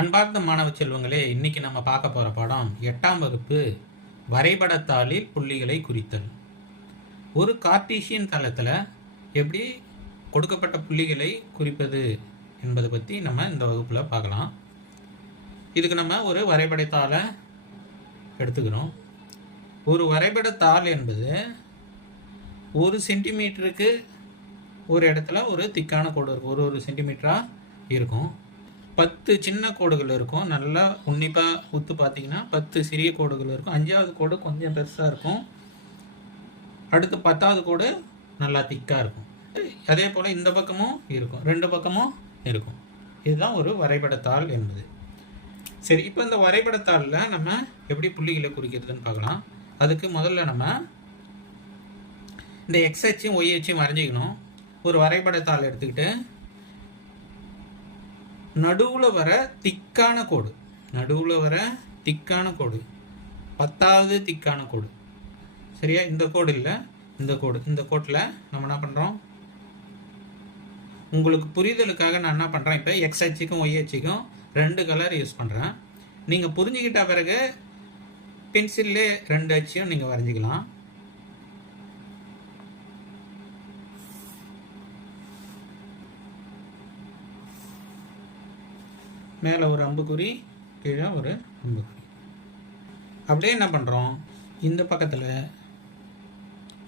அன்பார்ந்த மாணவ செல்வங்களே, இன்னைக்கு நம்ம பார்க்க போற பாடம் 8ஆம் வகுப்பு வரைபடத்தாளில் புள்ளிகளை குறித்தல். ஒரு கார்ட்டீசியன் தளத்துல எப்படி கொடுக்கப்பட்ட புள்ளிகளை குறிப்பது என்பதை பற்றி நம்ம இந்த வகுப்புல பார்க்கலாம். இதுக்கு நம்ம ஒரு வரைபடத்தாளை எடுத்துக்கிறோம். ஒரு வரைபடத்தாள் என்பது 1 சென்டிமீட்டருக்கு ஒரு இடத்துல ஒரு திக்கான கோடு இருக்கும். ஒரு சென்டிமீட்டரா இருக்கும். 10 சின்ன கோடுகள் இருக்கும். நல்லா உன்னிப்பாக உத்து பார்த்தீங்கன்னா 10 சிறிய கோடுகள் இருக்கும். 5ஆவது கோடு கொஞ்சம் பெருசாக இருக்கும். அடுத்து 10ஆவது கோடு நல்லா திக்காக இருக்கும். அதே போல் இந்த பக்கமும் இருக்கும், 2 பக்கமும் இருக்கும். இதுதான் ஒரு வரைபடத்தாள் என்பது. சரி, இப்போ இந்த வரைபடத்தாளில் நம்ம எப்படி புள்ளிகளை குறிக்கிறதுன்னு பார்க்கலாம். அதுக்கு முதல்ல நம்ம இந்த எக்ஸ் அச்சையும் ஒய் அச்சையும் வரைஞ்சிக்கணும். ஒரு வரைபடத்தாள் எடுத்துக்கிட்டு நடுவில் வர திக்கான கோடு, 10ஆவது திக்கான கோடு, சரியா? இந்த கோடு இல்லை, இந்த கோட்டில் நம்ம என்ன பண்ணுறோம், உங்களுக்கு புரிதலுக்காக நான் என்ன பண்ணுறேன், இப்போ எக்ஸ் அச்சுக்கும் ஒய் அச்சுக்கும் 2 கலர் யூஸ் பண்ணுறேன். நீங்கள் புரிஞ்சுக்கிட்ட பிறகு பென்சில்லே 2 அச்சையும் நீங்கள் வரைஞ்சிக்கலாம். மேலே ஒரு அம்புக்குறி, கீழே ஒரு அம்புக்குறி. அப்படியே என்ன பண்ணுறோம், இந்த பக்கத்தில்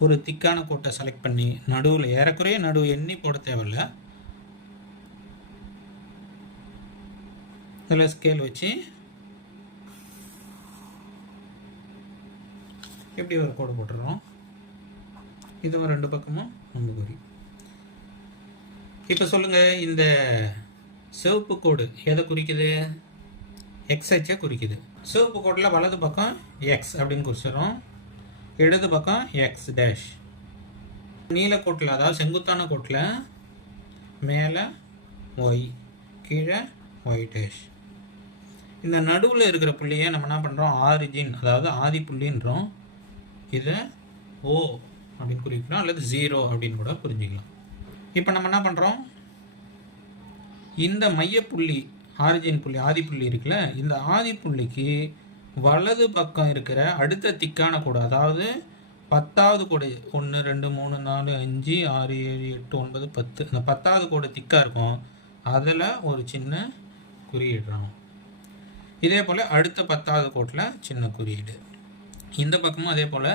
ஒரு திக்கான கோட்டை செலக்ட் பண்ணி நடுவில் ஏறக்குறைய நடுவு எண்ணி போட தேவையில்ல, இதில் ஸ்கேல் வச்சு எப்படி ஒரு கோடு போட்டுறோம். இதுவும் 2 பக்கமும் அம்புக்குறி. இப்போ சொல்லுங்கள், இந்த சிவப்பு கோடு எதை குறிக்குது? எக்ஸ் அச்சை குறிக்குது. சிவப்பு கோட்டில் வலது பக்கம் எக்ஸ் அப்படின்னு குறிச்சிடும், இடது பக்கம் எக்ஸ் டேஷ். நீலக்கோட்டில், அதாவது செங்குத்தான கோட்டில் மேலே ஒய், கீழே ஒய் டேஷ். இந்த நடுவில் இருக்கிற புள்ளியை நம்ம என்ன பண்ணுறோம், ஆரிஜின், அதாவது ஆதி புள்ளின்றோம். இதை ஓ அப்படின்னு குறிக்கிறோம், அல்லது 0 அப்படின்னு கூட புரிஞ்சுக்கலாம். இப்போ நம்ம என்ன பண்ணுறோம், இந்த மையப்புள்ளி, ஆரிஜின் புள்ளி, ஆதி புள்ளி இருக்குல்ல, இந்த ஆதி புள்ளிக்கு வலது பக்கம் இருக்கிற அடுத்த திக்கான கோடு, அதாவது 10ஆவது கோடு, 1 2 3 4 5 6 7 8 9 10, இந்த 10ஆவது கோடு திக்காக இருக்கும். அதில் ஒரு சின்ன குறியிடுறோம். இதே போல் அடுத்த 10ஆவது கோட்டில் சின்ன குறியீடு. இந்த பக்கமும் அதே போல்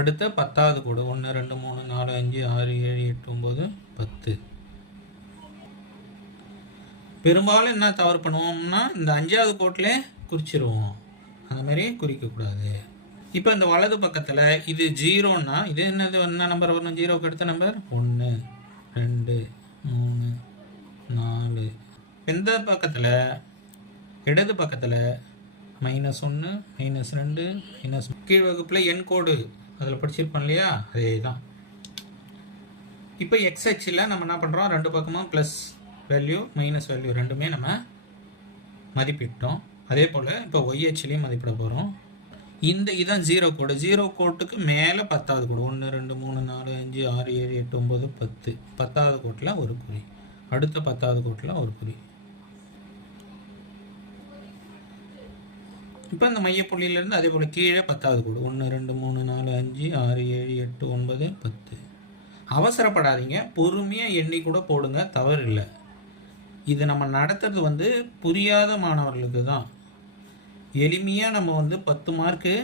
அடுத்த 10ஆவது கோடு, 1 2 3 4 5 6 7 8 9 10. பெரும்பாலும் என்ன தவறு பண்ணுவோம்னா, இந்த 5ஆவது கோட்டிலே குறிச்சிருவோம். அந்த மாதிரி குறிக்கக்கூடாது. இப்போ இந்த வலது பக்கத்தில் இது 0ன்னா இது என்னது, என்ன நம்பர் வரணும், 0க்கு அடுத்த நம்பர் 1 2 3 4. இந்த பக்கத்தில் இடது பக்கத்தில் -1 -2 கீழ் வகுப்பில் எண் கோடு அதில் படிச்சிருப்போம் இல்லையா, அதே தான். இப்போ எக்ஸ் அச்சில் நம்ம என்ன பண்ணுறோம், 2 பக்கமும் ப்ளஸ் வேல்யூ மைனஸ் வேல்யூ ரெண்டுமே நம்ம மதிப்பிட்டோம். அதே போல் இப்போ ஒய் அச்சிலையும் மதிப்பிட போகிறோம். இதான் 0 கோடு. 0 கோட்டுக்கு மேலே 10ஆவது கோடு, 1 2 3 4 5 6 7 8 9 10. 10ஆவது கோட்டில் ஒரு குறி, அடுத்த 10ஆவது கோட்டில் ஒரு குறி. இப்போ இந்த மையப்புள்ளியிலேருந்து அதே போல் கீழே 10ஆவது கோடு, 1 2 3 4 5 6 7 8 9 10. அவசரப்படாதீங்க, பொறுமையாக எண்ணி கூட போடுங்க, தவறு இல்லை. இது நம்ம நடத்துறது புரியாத மாணவர்களுக்கு தான். எளிமையாக நம்ம 10 மார்க்கு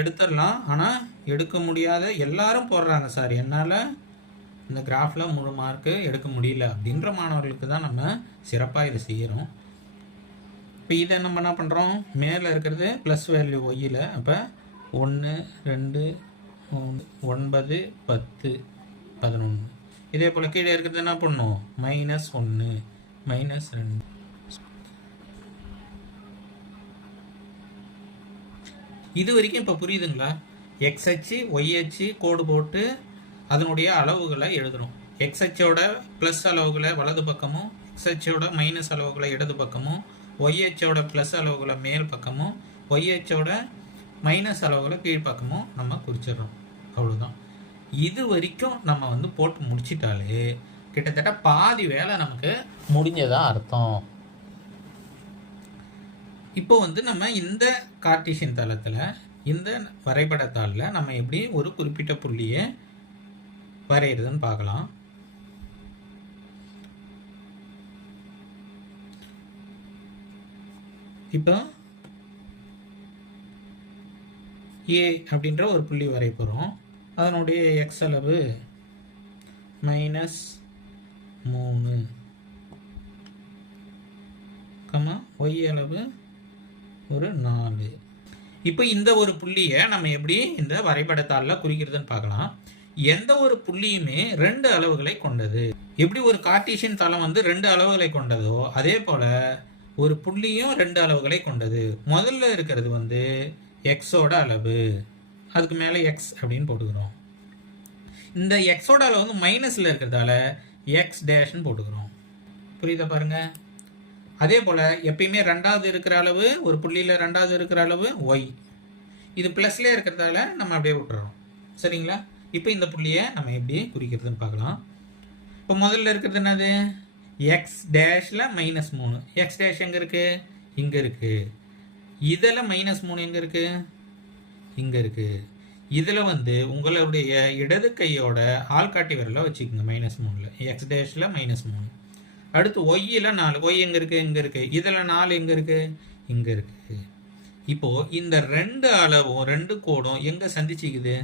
எடுத்துடலாம். ஆனால் எடுக்க முடியாத எல்லாரும் போடுறாங்க, சார் என்னால் இந்த கிராஃபில் முழு மார்க்கு எடுக்க முடியல அப்படின்ற மாணவர்களுக்கு தான் நம்ம சிறப்பாக இதை செய்கிறோம். இப்போ இதை நம்ம என்ன பண்ணுறோம், மேலே இருக்கிறது ப்ளஸ் வேல்யூ ஒய்யில், அப்போ 1 2 9 10 11. இதே போல் கீழே இருக்கிறது என்ன பண்ணும், -1 -2. இது வரைக்கும் இப்போ புரியுதுங்களா? எக்ஸ் அச்சு ஒய் அச்சு கோடு போட்டு அதனுடைய அளவுகளை எழுதணும். எக்ஸ் அச்சோட ப்ளஸ் அளவுகளை வலது பக்கமும், எக்ஸ் அச்சோட மைனஸ் அளவுகளை இடது பக்கமும், ஒய் அச்சோட ப்ளஸ் அளவுகளை மேல் பக்கமும், ஒய் அச்சோட மைனஸ் அளவுகளை கீழ்ப்பக்கமும் நம்ம குறிச்சிடுறோம். அவ்வளோதான். இது வரைக்கும் நம்ம போட்டு முடிச்சிட்டாலே கிட்டத்தட்ட பாதி வேலை நமக்கு முடிஞ்சதா அர்த்தம். இப்போ வந்து நம்ம இந்த கார்ட்டீசியன் தளத்தில் இந்த வரைபடத்தாளில் நம்ம எப்படி ஒரு குறிப்பிட்ட புள்ளியை வரைகிறதுன்னு பார்க்கலாம். இப்போ ஏ அப்படின்ற ஒரு புள்ளி வரைய போகிறோம். அதனுடைய எக்ஸ் அளவு -3, ஒய் அளவு ஒரு 4. இப்போ இந்த ஒரு புள்ளியை நம்ம எப்படி இந்த வரைபடத்தாளில் குறிக்கிறதுன்னு பார்க்கலாம். எந்த ஒரு புள்ளியுமே 2 அளவுகளை கொண்டது. எப்படி ஒரு கார்ட்டீசியன் தளம் வந்து 2 அளவுகளை கொண்டதோ அதே போல ஒரு புள்ளியும் 2 அளவுகளை கொண்டது. முதல்ல இருக்கிறது வந்து எக்ஸோட அளவு, அதுக்கு மேலே எக்ஸ் அப்படின்னு போட்டுக்கிறோம். இந்த எக்ஸோட அளவு வந்து மைனஸில் இருக்கிறதால எக்ஸ் டேஷ்னு போட்டுக்கிறோம். புரியுதா பாருங்க. அதே போல் எப்பயுமே 2வது இருக்கிற அளவு, ஒரு புள்ளியில் 2வது இருக்கிற அளவு ஒய். இது ப்ளஸ்லேயே இருக்கிறதால நம்ம அப்படியே விட்டுறோம். சரிங்களா. இப்போ இந்த புள்ளியை நம்ம எப்படி குறிக்கிறதுன்னு பார்க்கலாம். இப்போ முதல்ல இருக்கிறது என்னது? எக்ஸ் டேஷில் -3. எக்ஸ் டேஷ் எங்கே இருக்குது? இங்கே இருக்குது. இதில் -3 எங்கே இருக்குது? இங்கே இருக்குது. இதில் வந்து உங்களுடைய இடது கையோட ஆள்காட்டி விரலை வச்சுக்கோங்க. -3ல் எக்ஸ் டேஷில் -3. அடுத்து ஒய்யில் 4. ஒய் எங்கே இருக்குது? இங்கே இருக்குது. இதில் 4 எங்கே இருக்குது? இங்கே இருக்குது. இப்போது இந்த 2 அளவும் 2 கோடும் எங்கே சந்திச்சுக்குது?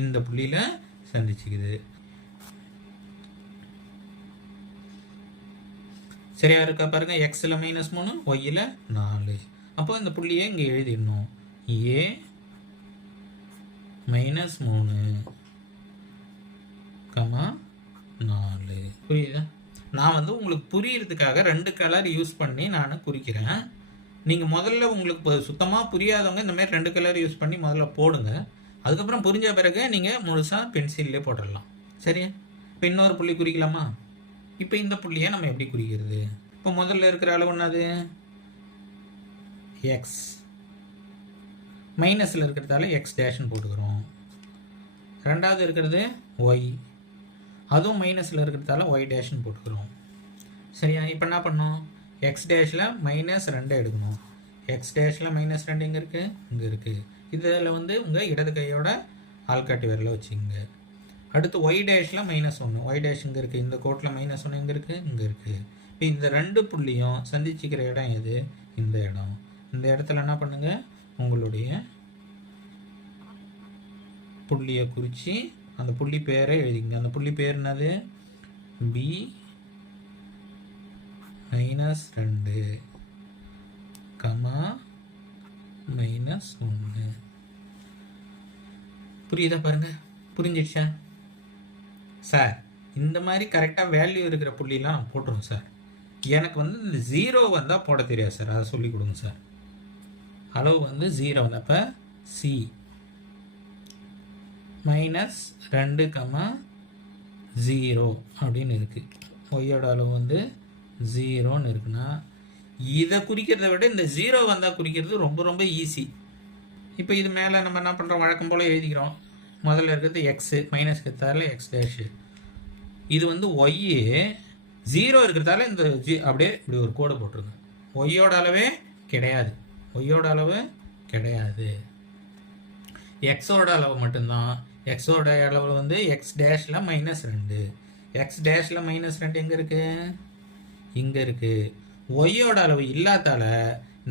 இந்த புள்ளியில் சந்திச்சுக்குது. சரியா இருக்கா பாருங்க. எக்ஸில் -3, ஒய்யில் 4. அப்போ இந்த புள்ளியை இங்கே எழுதிடணும். ஏ -3, 4. புரியுதா? நான் வந்து உங்களுக்கு புரியறதுக்காக 2 கலர் யூஸ் பண்ணி நான் குறிக்கிறேன். நீங்கள் முதல்ல உங்களுக்கு சுத்தமாக புரியாதவங்க இந்த மாதிரி 2 கலர் யூஸ் பண்ணி முதல்ல போடுங்க. அதுக்கப்புறம் புரிஞ்ச பிறகு நீங்கள் முழுசாக பென்சில்லே போட்டுடலாம். சரியா. இப்போ இன்னொரு புள்ளி குறிக்கலாமா? இப்போ இந்த புள்ளியை நம்ம எப்படி குறிக்கிறது? இப்போ முதல்ல இருக்கிற அளவு என்னது? எக்ஸ். மைனஸில் இருக்கிறதால எக்ஸ் டேஷ்னு போட்டுக்கிறோம். 2வது இருக்கிறது ஒய். அதுவும் மைனஸில் இருக்கிறதால ஒய் டேஷ்னு போட்டுக்கிறோம். சரியா. இப்போ என்ன பண்ணோம்? எக்ஸ் டேஷில் -2 எடுக்கணும். எக்ஸ் டேஷில் -2 எங்கே இருக்குது? இங்கே இருக்குது. இதில் வந்து உங்கள் இடது கையோட ஆள்காட்டி விரலை வச்சுங்க. அடுத்து ஒய் டேஷில் -1. ஒய் டேஷ் இங்கே இருக்குது. இந்த கோட்டில் -1 எங்கே இருக்குது? இங்கே இருக்குது. இப்போ இந்த 2 புள்ளியும் சந்திச்சுக்கிற இடம் எது? இந்த இடம். இந்த இடத்துல என்ன பண்ணுங்கள்? உங்களுடைய புள்ளியை குறித்து அந்த புள்ளி பேரை எழுதிங்க. அந்த புள்ளி பேர் என்னது? B -2, -1. புரியுதா பாருங்க. புரிஞ்சிடுச்சா சார்? இந்த மாதிரி கரெக்டாக வேல்யூ இருக்கிற புள்ளிலாம் நான் போட்டுருவோம் சார். எனக்கு வந்து இந்த 0 வந்தால் போட தெரியாது சார். அதை சொல்லி கொடுங்க சார். அளவு வந்து 0 வந்து அப்போ சி -2, 0 அப்படின்னு இருக்குது. ஒய்யோட அளவு வந்து 0ன்னு இருக்குன்னா இதை குறிக்கிறத விட இந்த 0 வந்தால் குறிக்கிறது ரொம்ப ரொம்ப ஈஸி. இப்போ இது மேலே நம்ம என்ன பண்ணுறோம்? வழக்கம் போல் எழுதிக்கிறோம். முதல்ல இருக்கிறது எக்ஸு, மைனஸ் இருக்கிறதால எக்ஸ் டேஷு. இது வந்து ஒய்யு 0 இருக்கிறதால இந்த அப்படியே இப்படி ஒரு கோடை போட்டுருங்க. ஒய்யோட அளவே கிடையாது. ஒய்யோட அளவு கிடையாது. எக்ஸோட அளவு மட்டும்தான். எக்ஸோட அளவு வந்து எக்ஸ் டேஷில் -2. எக்ஸ் டேஷில் -2 எங்கே இருக்குது? இங்கே இருக்குது. ஒய்யோட அளவு இல்லாதால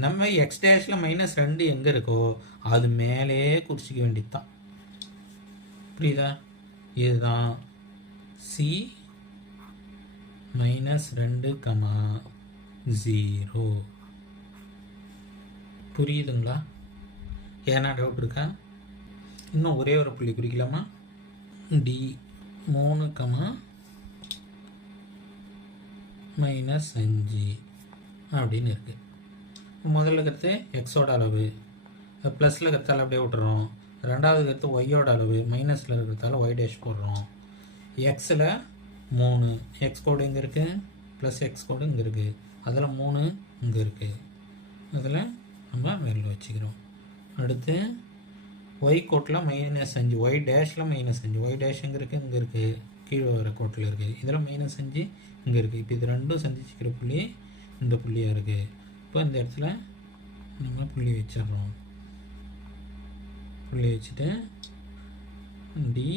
நம்ம எக்ஸ் டேஷில் -2 எங்கே இருக்கோ அது மேலே குறிச்சிக்க வேண்டியது தான். புரியுதா? இதுதான் சி -2, 0. புரியுதுங்களா? ஏன்னா டவுட் இருக்கா? இன்னும் ஒரே ஒரு புள்ளி குறிக்கலாமா? டி 3, -5 அப்படின்னு இருக்குது. முதல்ல இருக்கிறது எக்ஸோட அளவு, ப்ளஸில் இருக்கிறதால அப்படியே விட்டுறோம். 2வது இருக்கிறது ஒய்யோட அளவு, மைனஸில் இருக்கிறதால ஒய் டேஷ் போடுறோம். எக்ஸில் 3, எக்ஸ் கோடு இங்கே இருக்குது, ப்ளஸ் எக்ஸ் கோடு இங்கே இருக்குது. அதில் 3 இங்கே இருக்குது. அதில் நம்ம மேலே வச்சுக்கிறோம். அடுத்து ஒய் கோட்டில் -5, ஒய் டேஷில் -5. ஒய் டேஷ் எங்கே இருக்குது? இங்கே இருக்குது. கீழே வர கோட்டில் இருக்குது. இதில் -5 இங்கே இருக்குது. இப்போ இது ரெண்டும் சந்திச்சுக்கிற புள்ளி இந்த புள்ளியாக இருக்குது. இப்போ இந்த இடத்துல நம்ம புள்ளி வச்சிடுறோம். புள்ளி வச்சுட்டு டி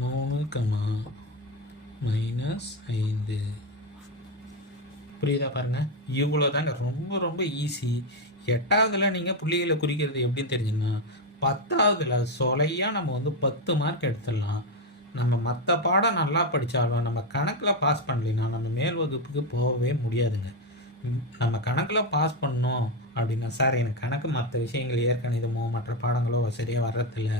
3,-5 புரியுதா பாருங்கள். இவ்வளோ தாங்க, ரொம்ப ரொம்ப ஈஸி. 8ஆவதுல நீங்கள் புள்ளிகளை குறிக்கிறது எப்படின்னு தெரிஞ்சுன்னா, 10ஆவதுல சொலையாக நம்ம வந்து 10 மார்க் எடுத்துடலாம். நம்ம மற்ற பாடம் நல்லா படித்தாலும் நம்ம கணக்கில் பாஸ் பண்ணலைன்னா நம்ம மேல் வகுப்புக்கு போகவே முடியாதுங்க. நம்ம கணக்கில் பாஸ் பண்ணோம் அப்படின்னா, சார் எனக்கு கணக்கு மற்ற விஷயங்கள் இயற்கணிதமோ மற்ற பாடங்களோ சரியாக வர்றதில்ல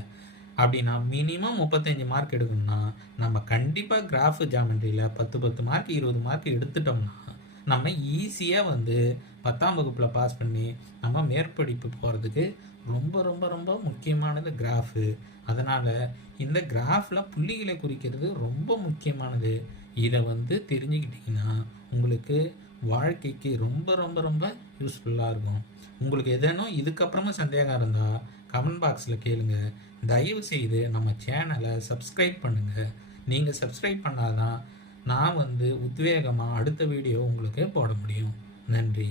அப்படின்னா, மினிமம் 35 மார்க் எடுக்கணும்னா நம்ம கண்டிப்பாக கிராஃப் ஜாமெண்ட்ரியில் 10 மார்க் 20 மார்க் எடுத்துட்டோம்னா நம்ம ஈஸியாக வந்து 10ஆம் வகுப்பில் பாஸ் பண்ணி நம்ம மேற்படிப்பு போகிறதுக்கு ரொம்ப ரொம்ப ரொம்ப முக்கியமானது கிராஃபு. அதனால் இந்த கிராஃபில் புள்ளிகளை குறிக்கிறது ரொம்ப முக்கியமானது. இதை வந்து தெரிஞ்சுக்கிட்டிங்கன்னா உங்களுக்கு வாழ்க்கைக்கு ரொம்ப ரொம்ப ரொம்ப யூஸ்ஃபுல்லாக இருக்கும். உங்களுக்கு எதேனும் இதுக்கப்புறமா சந்தேகம் இருந்தால் கமெண்ட் பாக்ஸில் கேளுங்க. தயவு செய்து நம்ம சேனலை சப்ஸ்கிரைப் பண்ணுங்கள். நீங்கள் சப்ஸ்கிரைப் பண்ணாதான் நான் வந்து உத்வேகமாக அடுத்த வீடியோ உங்களுக்கு போட முடியும். நன்றி.